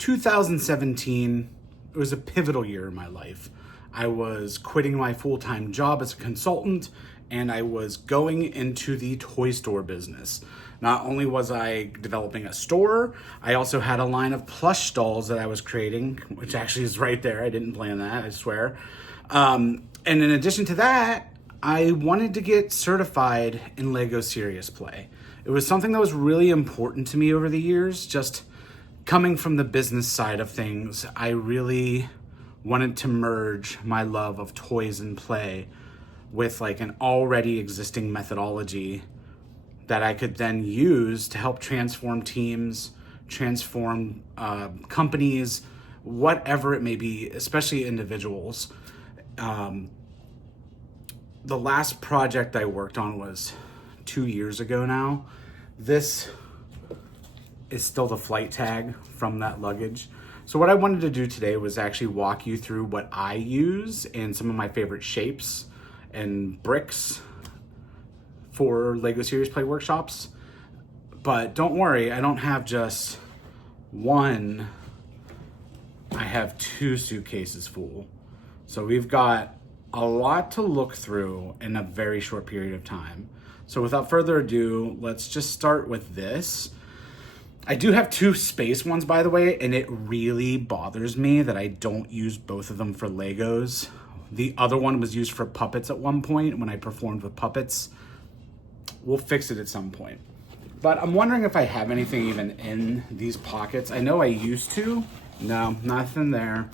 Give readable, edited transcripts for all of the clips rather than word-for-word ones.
2017, it was a pivotal year in my life. I was quitting my full-time job as a consultant, and I was going into the toy store business. Not only was I developing a store, I also had a line of plush dolls that I was creating, which actually is right there. I didn't plan that, I swear. And in addition to that, I wanted to get certified in Lego Serious Play. It was something that was really important to me over the years. Just coming from the business side of things, I really wanted to merge my love of toys and play with like an already existing methodology that I could then use to help transform teams, transform companies, whatever it may be, especially individuals. The last project I worked on was 2 years ago now. This is still the flight tag from that luggage. So what I wanted to do today was actually walk you through what I use and some of my favorite shapes and bricks for Lego Serious Play workshops. But don't worry, I don't have just one, I have 2 suitcases full. So we've got a lot to look through in a very short period of time. So without further ado, let's just start with this. I do have 2 space ones, by the way, and it really bothers me that I don't use both of them for Legos. The other one was used for puppets at one point when I performed with puppets. We'll fix it at some point. But I'm wondering if I have anything even in these pockets. I know I used to. No, nothing there.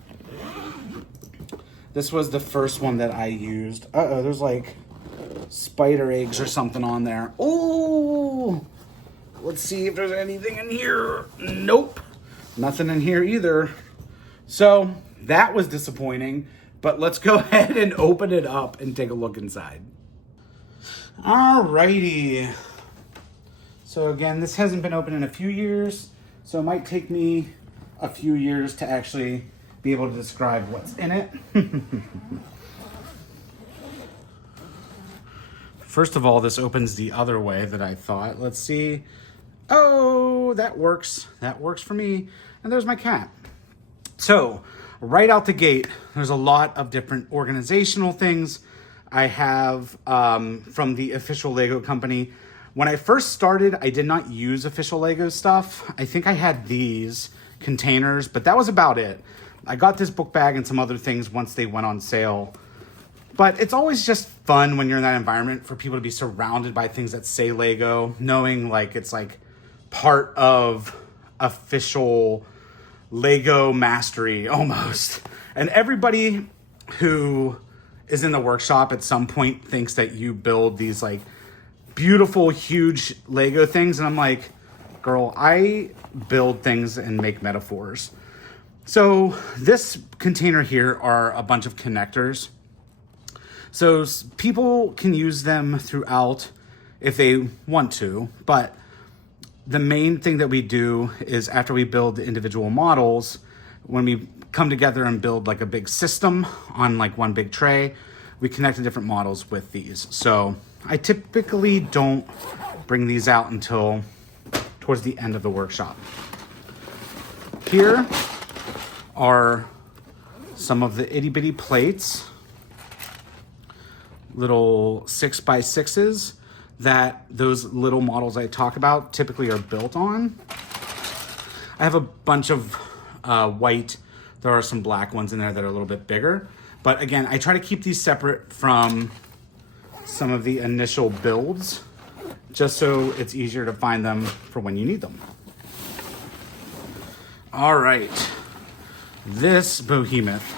This was the first one that I used. Uh-oh, there's like spider eggs or something on there. Oh, let's see if there's anything in here. Nope, nothing in here either. So that was disappointing, but let's go ahead and open it up and take a look inside. Alrighty. So again, this hasn't been open in a few years, so it might take me a few years to actually be able to describe what's in it. First of all, this opens the other way that I thought. Let's see. Oh, that works. That works for me. And there's my cat. So right out the gate, there's a lot of different organizational things I have from the official Lego company. When I first started, I did not use official Lego stuff. I think I had these containers, but that was about it. I got this book bag and some other things once they went on sale. But it's always just fun when you're in that environment for people to be surrounded by things that say Lego, knowing like it's like part of official Lego mastery almost. And everybody who is in the workshop at some point thinks that you build these like beautiful, huge Lego things. And I'm like, girl, I build things and make metaphors. So this container here are a bunch of connectors. So people can use them throughout if they want to, but the main thing that we do is after we build the individual models, when we come together and build like a big system on like one big tray, we connect the different models with these. So I typically don't bring these out until towards the end of the workshop. Here are some of the itty bitty plates, little 6x6s that those little models I talk about typically are built on. I have a bunch of white. There are some black ones in there that are a little bit bigger. But again, I try to keep these separate from some of the initial builds, just so it's easier to find them for when you need them. All right. This behemoth,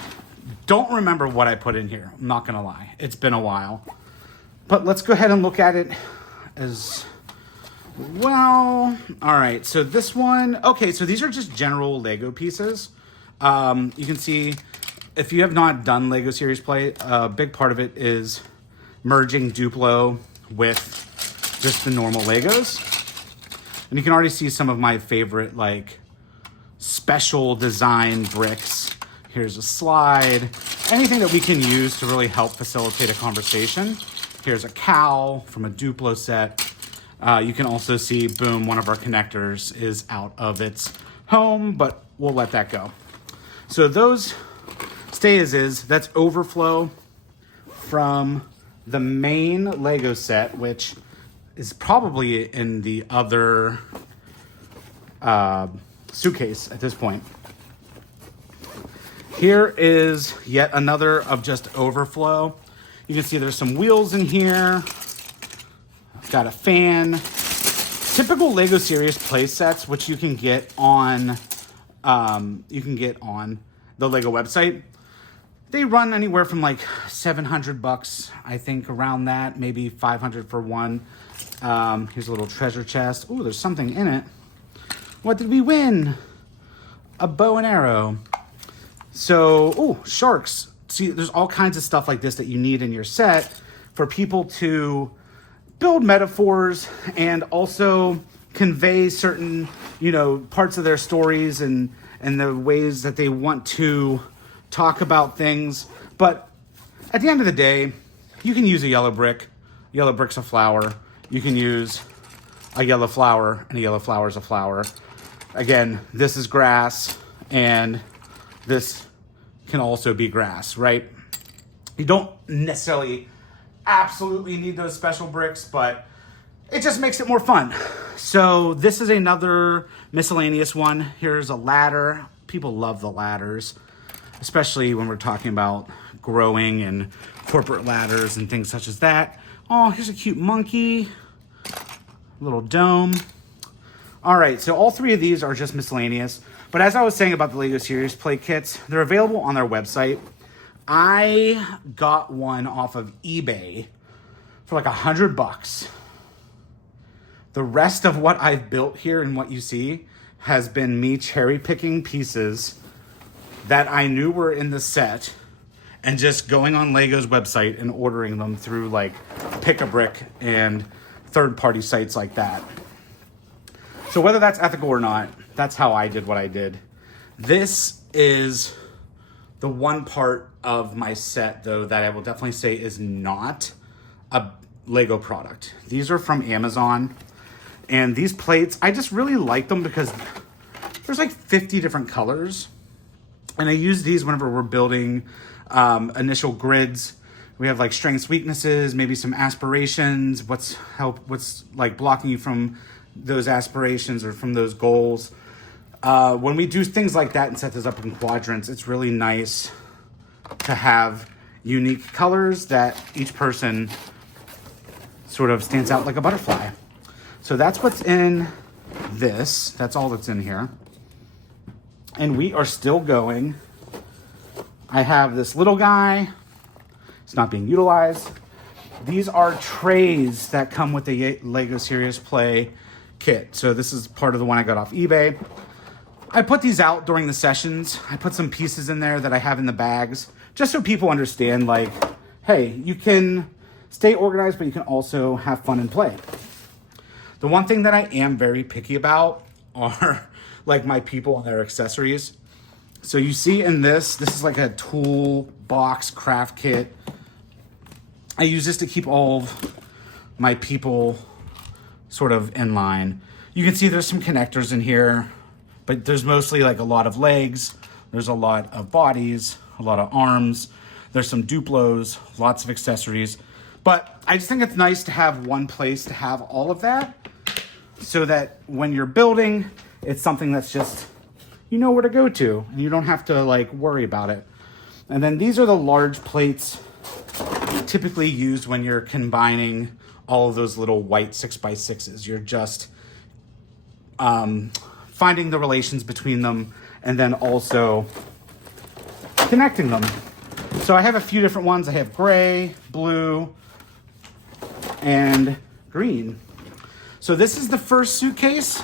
don't remember what I put in here. I'm not gonna lie, it's been a while. But let's go ahead and look at it as well. All right, so this one, okay, so these are just general Lego pieces. You can see, if you have not done Lego Serious Play, a big part of it is merging Duplo with just the normal Legos. And you can already see some of my favorite like special design bricks. Here's a slide, anything that we can use to really help facilitate a conversation. Here's a cow from a Duplo set. You can also see, boom, one of our connectors is out of its home, but we'll let that go. So those stay as is. That's overflow from the main Lego set, which is probably in the other suitcase at this point. Here is yet another of just overflow. You can see there's some wheels in here. I've got a fan. Typical Lego Serious play sets, which you can get on the Lego website. They run anywhere from like $700, I think, around that, maybe 500 for one. Here's a little treasure chest. Oh, there's something in it. What did we win? A bow and arrow. So, oh, sharks. See, there's all kinds of stuff like this that you need in your set for people to build metaphors and also convey certain, parts of their stories and the ways that they want to talk about things. But at the end of the day, you can use a yellow brick. Yellow brick's a flower. You can use a yellow flower, and a yellow flower is a flower. Again, this is grass, and this can also be grass, right? You don't necessarily absolutely need those special bricks, but it just makes it more fun. So this is another miscellaneous one. Here's a ladder. People love the ladders, especially when we're talking about growing and corporate ladders and things such as that. Oh, here's a cute monkey, little dome. All right, so all three of these are just miscellaneous. But as I was saying about the Lego Serious Play kits, they're available on their website. I got one off of eBay for like $100. The rest of what I've built here and what you see has been me cherry picking pieces that I knew were in the set and just going on Lego's website and ordering them through like Pick-a-Brick and third-party sites like that. So whether that's ethical or not, that's how I did what I did. This is the one part of my set, though, that I will definitely say is not a Lego product. These are from Amazon. And these plates, I just really like them because there's like 50 different colors. And I use these whenever we're building initial grids. We have like strengths, weaknesses, maybe some aspirations, what's like blocking you from those aspirations or from those goals. When we do things like that and set this up in quadrants, it's really nice to have unique colors that each person sort of stands out like a butterfly. So that's what's in this. That's all that's in here. And we are still going. I have this little guy. It's not being utilized. These are trays that come with the Lego Serious Play kit. So this is part of the one I got off eBay. I put these out during the sessions. I put some pieces in there that I have in the bags, just so people understand, like, hey, you can stay organized, but you can also have fun and play. The one thing that I am very picky about are like my people and their accessories. So you see in this is like a toolbox craft kit. I use this to keep all of my people sort of in line. You can see there's some connectors in here, but there's mostly like a lot of legs. There's a lot of bodies, a lot of arms. There's some Duplos, lots of accessories. But I just think it's nice to have one place to have all of that so that when you're building, it's something that's just, you know where to go to and you don't have to like worry about it. And then these are the large plates typically used when you're combining all of those little white 6x6s. You're just finding the relations between them and then also connecting them. So I have a few different ones. I have gray, blue, and green. So this is the first suitcase.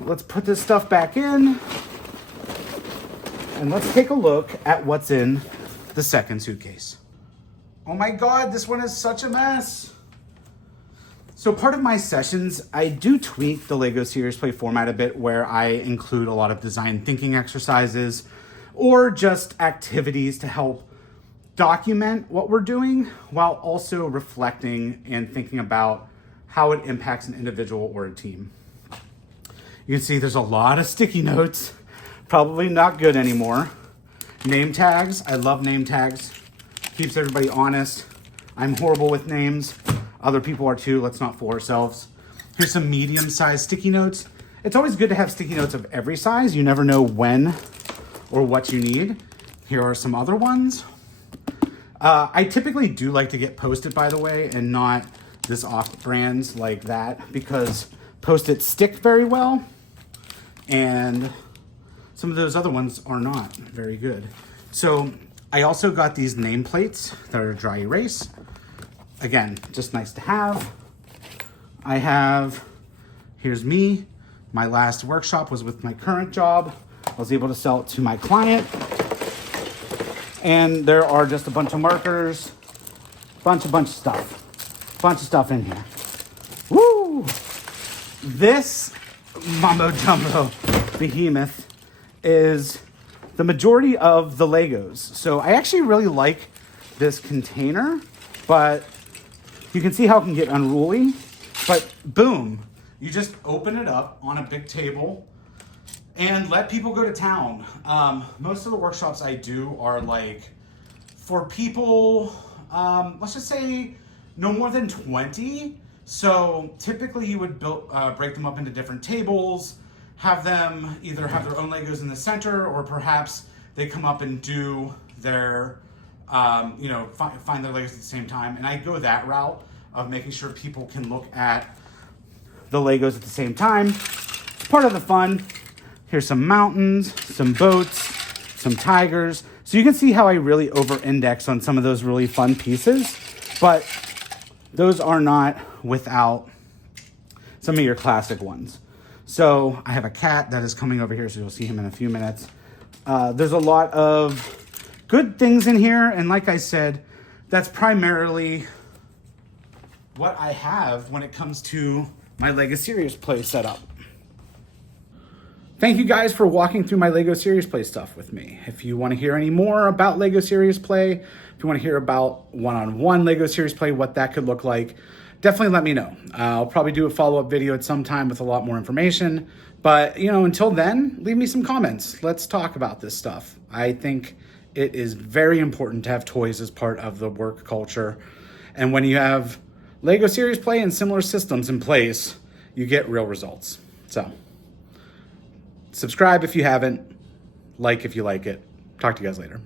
Let's put this stuff back in. And let's take a look at what's in the second suitcase. Oh my God, this one is such a mess. So part of my sessions, I do tweak the Lego Serious Play format a bit where I include a lot of design thinking exercises or just activities to help document what we're doing while also reflecting and thinking about how it impacts an individual or a team. You can see there's a lot of sticky notes, probably not good anymore. Name tags, I love name tags. Keeps everybody honest. I'm horrible with names. Other people are too, let's not fool ourselves. Here's some medium-sized sticky notes. It's always good to have sticky notes of every size. You never know when or what you need. Here are some other ones. I typically do like to get Post-it, by the way, and not this off brands like that, because Post-its stick very well, and some of those other ones are not very good. So I also got these nameplates that are dry erase. Again, just nice to have. I have, here's me. My last workshop was with my current job. I was able to sell it to my client. And there are just a bunch of markers, bunch of stuff in here. Woo! This Mambo Jumbo behemoth is the majority of the Legos. So I actually really like this container, but you can see how it can get unruly. But boom, you just open it up on a big table and let people go to town. Most of the workshops I do are like for people, let's just say no more than 20. So typically you would break them up into different tables, have them either have their own Legos in the center, or perhaps they come up and do their, find their Legos at the same time. And I go that route of making sure people can look at the Legos at the same time. It's part of the fun. Here's some mountains, some boats, some tigers. So you can see how I really over-index on some of those really fun pieces, but those are not without some of your classic ones. So I have a cat that is coming over here, so you'll see him in a few minutes. There's a lot of good things in here, and like I said, that's primarily what I have when it comes to my LEGO Serious Play setup. Thank you guys for walking through my LEGO Serious Play stuff with me. If you want to hear any more about LEGO Serious Play, if you want to hear about one-on-one LEGO Serious Play, what that could look like, definitely let me know. I'll probably do a follow-up video at some time with a lot more information. But, until then, leave me some comments. Let's talk about this stuff. I think it is very important to have toys as part of the work culture. And when you have LEGO Serious Play and similar systems in place, you get real results. So, subscribe if you haven't, like if you like it. Talk to you guys later.